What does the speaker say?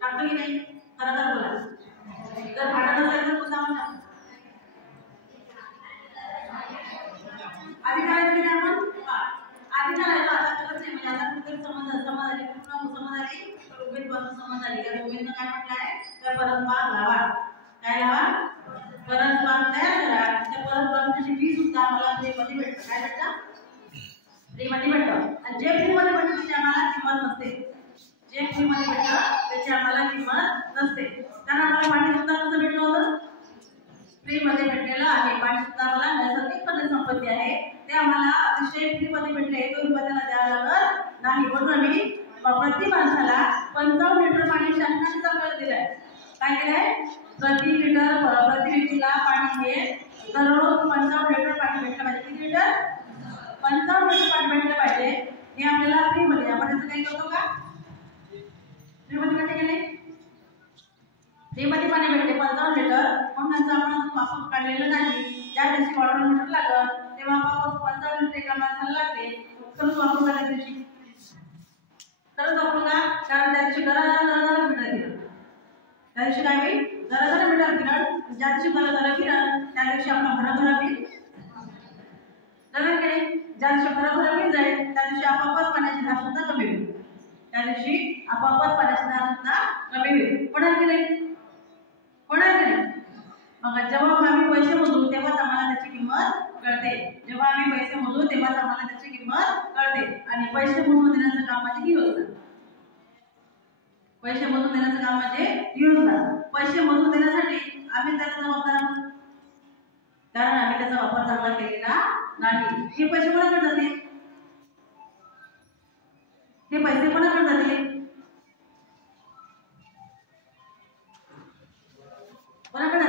टाकतो की नाही? खरं तर बोला. जर भाडं नसेल तर मुद्दाम टाकतो. आधी करायचं की नाही आपण? आधी करायचं. आता करत नाही. म्हणजे आता कुठेतरी समज आली, पूर्ण समज आली, तर उमेद पासून समज आली. त्या उमेदनं काय म्हटलंय? तर परस्पर लावा. काय लावा? परस्पर तयार करा. त्या परस्परची फी सुद्धा आम्हाला फ्रीमध्ये भेटतं. काय भेटतं? फ्रीमध्ये भेटतं. आणि जे फ्रीमध्ये भेटतं त्याची आम्हाला किंमत नसते. जे फ्रीमध्ये भेटतं त्याची आम्हाला किंमत नसते. कारण आम्हाला पाणी सुद्धा कसं भेटलं होतं? फ्रीमध्ये भेटलेलं आहे. पाणी सुद्धा आम्हाला नैसर्गिक संपत्ती आहे. ते आम्हाला अतिशय फ्रीमध्ये भेटले. 1 रुपया त्याला द्यावं लागत नाही. म्हणून आम्ही प्रति माणसाला 55 लिटर पाणी शासनाने चांगलं दिलंय. काय केलंय? प्रति व्यक्तीला पाणी हे दररोज 55 लिटर पाणी भेटलं पाहिजे. किती लिटर? 55 लिटर पाणी भेटलं पाहिजे. हे आपल्याला फ्रीमध्ये. आपण याचं काही करतो का? फ्रीमध्ये भेटते की नाही? फ्रीमध्ये पाणी भेटते 55 लिटर. म्हणून त्याचा आपण वापर काढलेला नाही. ज्या दिवशी वॉटर मीटर लागत तेव्हा आपण 55 लिटर एका माणसाला लागते. खरंच वापरू का त्या दिवशी? खरंच वापरू का? कारण त्या दिवशी घरा मीटर फिरत. त्या दिवशी काय होईल? घरा मीटर फिरत. ज्या दिवशी घरा फिरत त्या दिवशी आपण घरा बिल नव्हे. ज्या दिवशी घरा बिल जाईल त्या दिवशी आपोआपच पाण्याची धार सुद्धा कमी होईल. त्या दिवशी आपोआपच पाण्याची धार सुद्धा कमी होईल. होणार की नाही? होणार की नाही? मग जेव्हा आम्ही पैसे मोजू तेव्हाच आम्हाला त्याची किंमत कळते. जेव्हा आम्ही पैसे मोजू तेव्हाच आम्हाला त्याची किंमत कळते. आणि पैसे मोजून देण्याचं काम म्हणजे ही योजना. पैसे मोजून देण्याचं काम म्हणजे ही योजना. पैसे मोजून देण्यासाठी आम्ही त्याला जबाबदार आहोत. कारण आम्ही त्याचा वापर चांगला केलेला नाही. हे पैसे कोणाकडे जाते? हे पैसे कोणाकडे जाते? कोणाकडे